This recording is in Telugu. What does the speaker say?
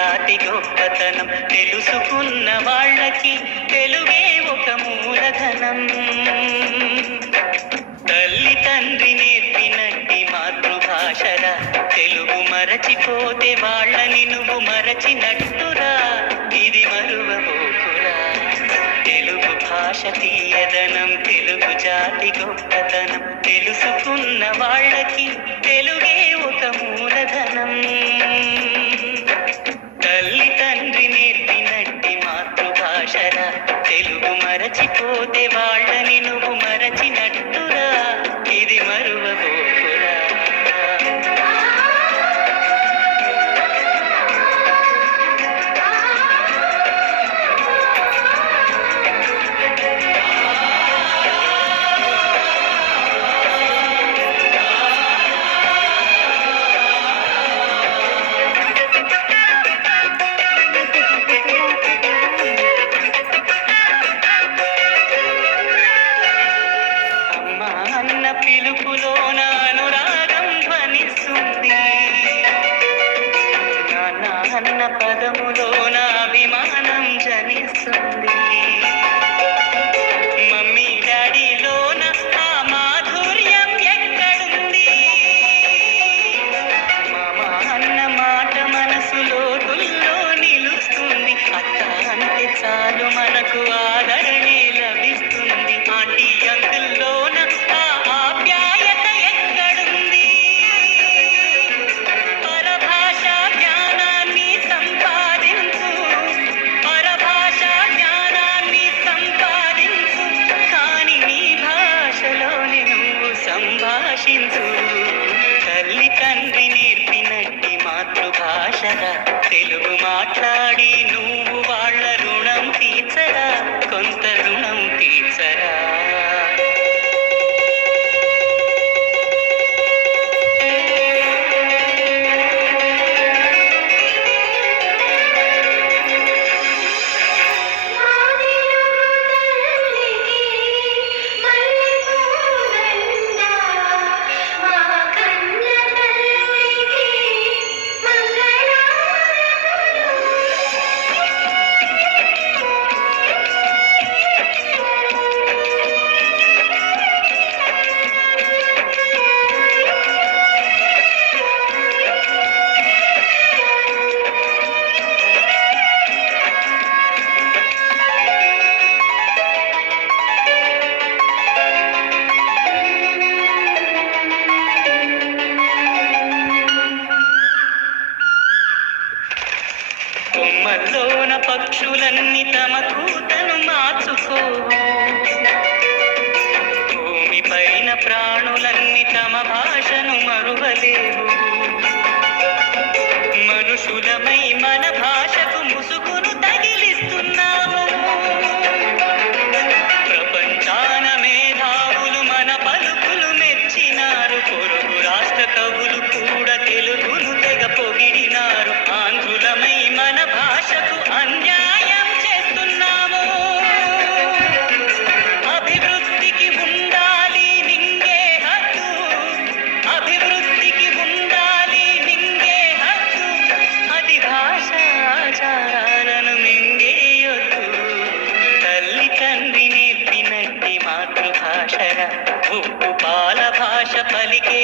జాతి గొప్పతనం తెలుసుకున్న వాళ్ళకి తెలుగే ఒక మూలధనం. తల్లి తండ్రి నేర్పినట్టి మాతృభాషరా, తెలుగు మరచిపోతే వాళ్ళని నువ్వు మరచినట్టురా, ఇది మరువబోకురా. తెలుగు భాష తీయదనం, తెలుగు జాతి గొప్పతనం తెలుసుకున్న వాళ్ళకి తెలుగే ఒక మూలధనం. తల్లి తండ్రి నేర్పినట్టి మాతృభాషరా, తెలుగు మరచిపోతే వాళ్ళని నువ్వు మరచినట్టురా, ఇది మరువబోకురా. పిలుపులోన అనురాగం ధ్వనిస్తుంది, నాన్న అన్న పదములోన అభిమానం జనిస్తుంది. మమ్మీ డాడీలోన ఆ మాధుర్యం ఎక్కడుంది? మామ అన్న మాట మనసులో తుల్లో నిలుస్తుంది. అత్త అంటే చాలు మనకు ఆదరణే లభిస్తుంది. ఆంటీ అంకుల్లోన ఆప్యాయత ఎక్కడుంది? పరభాష జ్ఞానాన్ని సంపాదించు, పరభాష జ్ఞానాన్ని సంపాదించు, కాని నీ భాషలోనే నువ్వు సంభాషించు. తల్లి తండ్రి నేర్పినట్టి మాతృభాషరా, తెలుగు మాట్లాడి నువ్వు వాళ్ళ రుణం తీర్చరా, కొంత రుణం తీర్చరా. కొమ్మల్లోన పక్షులన్నీ తమ కూతను మార్చుకోవు, భూమి పైన ప్రాణులన్నీ తమ భాషను మరువలేవు. మనుషులమై మన భాషకు ముసుగును తగిలిస్తున్నాము. ప్రపంచాన మేధావులు మన పలుకులు మెచ్చినారు. పొరుగు రాష్ట్ర కవులు కూడా తెలుగును తెగ పొగిడినారు. ఆంధ్రులమై మన భాషకు అన్యాయం చేస్తున్నాము. అభివృద్ధికి ఉండాలి నింగే హక్కు, అభివృద్ధికి ఉండాలి నింగే హక్కు, అది భాష ఆచారాలను మింగేయొద్దు. తల్లి తండ్రి నేర్పినట్టి మాతృభాషరా, ఉప్పు పాల భాష పలికే